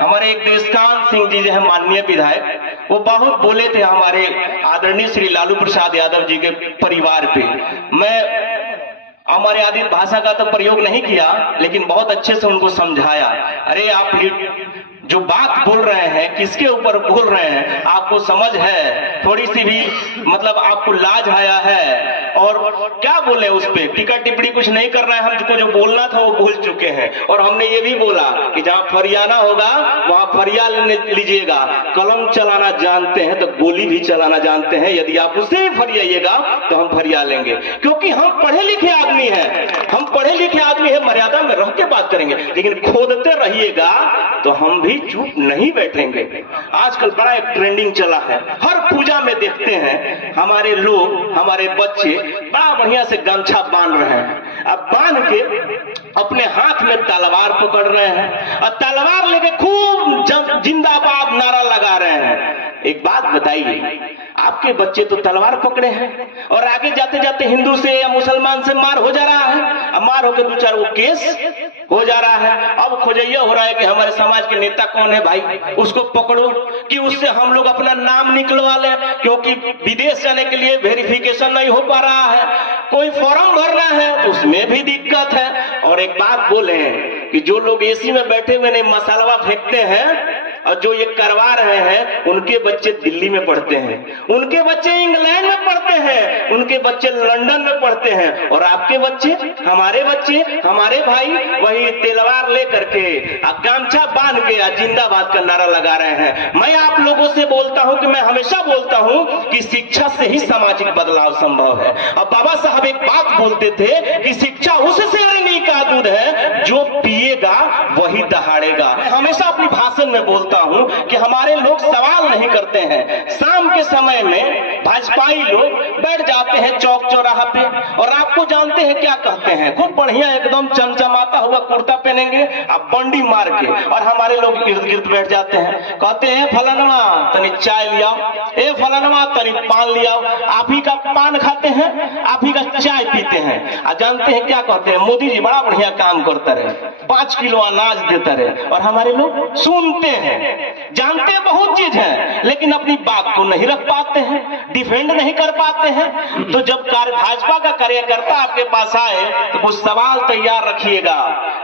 हमारे एक देशकांत सिंह जी जो है माननीय विधायक, वो बहुत बोले थे हमारे आदरणीय श्री लालू प्रसाद यादव जी के परिवार पे। मैं हमारे आदि भाषा का तो प्रयोग नहीं किया, लेकिन बहुत अच्छे से उनको समझाया। अरे आप जो बात बोल रहे हैं, किसके ऊपर बोल रहे हैं, आपको समझ है? थोड़ी सी भी मतलब आपको लाज आया है? और क्या बोले उस पे? टीका टिप्पणी कुछ नहीं करना है, हमको जो बोलना था वो बोल चुके हैं। और हमने ये भी बोला कि जहां फरियाना होगा वहां फरिया लीजिएगा। कलम चलाना जानते हैं तो गोली भी चलाना जानते हैं, यदि आप उससे ही फरियाइएगा तो हम फरिया लेंगे, क्योंकि हम पढ़े लिखे आदमी हैं। हम पढ़े लिखे आदमी है, मर्यादा में रह के बात करेंगे, लेकिन खोदते रहिएगा तो हम भी चुप नहीं बैठेंगे। आजकल बड़ा एक ट्रेंडिंग चला है, हर पूजा में देखते हैं हमारे लोग, हमारे बच्चे बड़ा बढ़िया से गमछा बांध रहे हैं। अब बांध के अपने हाथ में तलवार पकड़ रहे हैं और तलवार लेके खूब जिंदाबाद नारा लगा रहे हैं। एक बात बताइए, आपके बच्चे तो तलवार पकड़े हैं और आगे जाते जाते हिंदू से या मुसलमान से मार हो जा रहा है। अब मार होकर 2-4 वो केस हो जा रहा है। अब खोजैया हो रहा है कि हमारे समाज के नेता कौन है भाई, उसको पकड़ो कि उससे हम लोग अपना नाम निकलवा लें, क्योंकि विदेश जाने के लिए वेरिफिकेशन नहीं हो पा रहा है। कोई फॉर्म भरना है तो उसमें भी दिक्कत है। और एक बात बोले कि जो लोग एसी में बैठे हुए नहीं मसाला फेंकते हैं और जो ये करवा रहे हैं, उनके बच्चे दिल्ली में पढ़ते हैं, उनके बच्चे इंग्लैंड में पढ़ते हैं, उनके बच्चे लंदन में पढ़ते हैं। और आपके बच्चे, हमारे भाई वही तलवार लेकर के गामछा बांध के जिंदाबाद का नारा लगा रहे हैं। मैं आप लोगों से बोलता हूं कि मैं हमेशा बोलता हूं कि शिक्षा से ही सामाजिक बदलाव संभव है। और बाबा साहब एक बात बोलते थे कि शिक्षा उससे नहीं का दूध है जो पिएगा वही दहाड़ेगा। मैं हमेशा अपनी भाषण में बोलता हूं कि हमारे लोग सवाल नहीं करते हैं। शाम के समय में भाजपाई लोग बैठ जाते हैं चौक चौराहा पे और आपको जानते हैं क्या कहते हैं? खूब बढ़िया एकदम चमचमाता हुआ कुर्ता पहनेंगे, अब बंडी मार के, और हमारे लोग इर्द गिर्द बैठ जाते हैं। कहते हैं फलानवा तनी चाय लियाओ, ए फलानवा तनी पान लियाओ। आप ही का पान खाते हैं, आप ही का चाय पीते हैं। और जानते हैं क्या कहते हैं? मोदी जी बड़ा बढ़िया काम करता रहे, 5 किलो अनाज देता रहे। और हमारे लोग सुनते हैं, जानते बहुत चीज है, लेकिन अपनी बात को नहीं रख पाते हैं, डिफेंड नहीं कर पाते हैं। तो जब भाजपा का कार्यकर्ता आपके पास आए तो कुछ सवाल तैयार रखिएगा।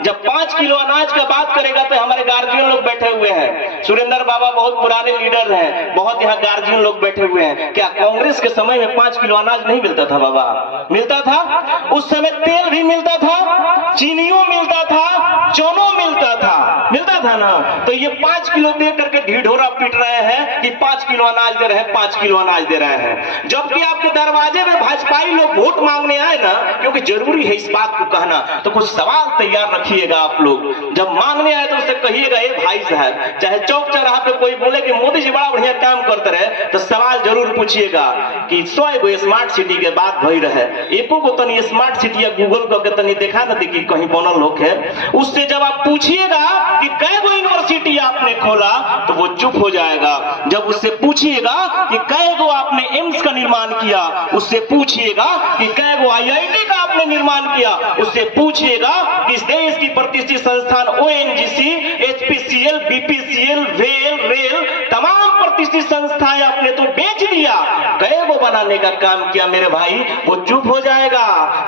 जब 5 किलो अनाज का बात करेगा तो हमारे गार्जियन लोग बैठे हुए हैं। सुरेंद्र बाबा बहुत पुराने लीडर हैं, बहुत यहाँ गार्जियन लोग बैठे हुए हैं। क्या कांग्रेस के समय में 5 किलो अनाज नहीं मिलता था बाबा? मिलता था। उस समय तेल भी मिलता था, चीनियों मिलता था, चौनो मिलता था ना। तो ये 5 किलो दे करके ढिढोरा पीट रहे हैं कि 5 किलो अनाज दे रहे हैं, 5 किलो अनाज दे रहे हैं। जबकि आपके दरवाजे में भाजपाई लोग वोट मांगने आए ना, क्योंकि जरूरी है इस बात को कहना, तो कुछ सवाल तैयार रखिएगा आप लोग। जब मांगने आए तो उससे कहिएगा, ए भाई साहब, चाहे चौक चौराहा पे कोई बोले कि मोदी जी बड़ा बढ़िया काम करते रहे, तो सवाल जरूर पूछिएगा कि 100 गो स्मार्ट सिटी के बात भई रहे, एको को तनी स्मार्ट सिटी या गूगल करके तनी देखा न दी कि कहीं बनल लोग है। उससे जब आप पूछिएगा कि कै गो यूनिवर्सिटी आपने खोला, तो वो चुप हो जाएगा। जब उससे पूछिएगा कि कै गो आपने एम्स का निर्माण किया, उससे पूछिएगा कि कै गो IIT का आपने निर्माण किया, उससे पूछिएगा कि इस देश की प्रतिष्ठित संस्थान ONGC, HPCL, BPCL, रेल तमाम प्रतिष्ठित संस्थाएं आपने तो बेच दिया, कै गो बनाने का काम किया मेरे भाई, वो चुप हो जाएगा।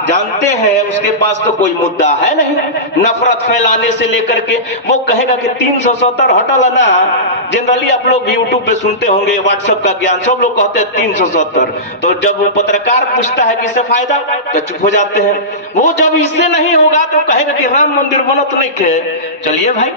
जानते हैं उसके पास तो कोई मुद्दा है नहीं, नफरत फैलाने से लेकर के वो कहेगा कि 370 हटल है ना। जनरली आप लोग यूट्यूब पे सुनते होंगे, व्हाट्सएप का ज्ञान, सब लोग कहते हैं 370। तो जब वो पत्रकार पूछता है कि इससे फायदा, तो चुप हो जाते हैं। वो जब इससे नहीं होगा तो कहेगा कि राम मंदिर बनत नहीं खे। चलिए भाई,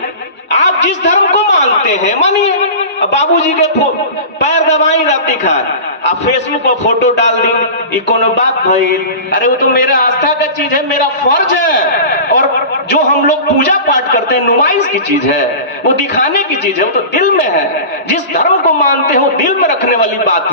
आप जिस धर्म को मानते हैं मानिए। बाबूजी के पैर दबाई राती खान, आप फेसबुक पर फोटो डाल दी, कोनो बात भइल? अरे वो तो मेरा आस्था का चीज है, मेरा फर्ज है। और जो हम लोग पूजा पाठ करते हैं नुमाइश की चीज है, वो दिखाने की चीज है, वो तो दिल में है। जिस धर्म को मानते हैं वो दिल में रखने वाली बात है।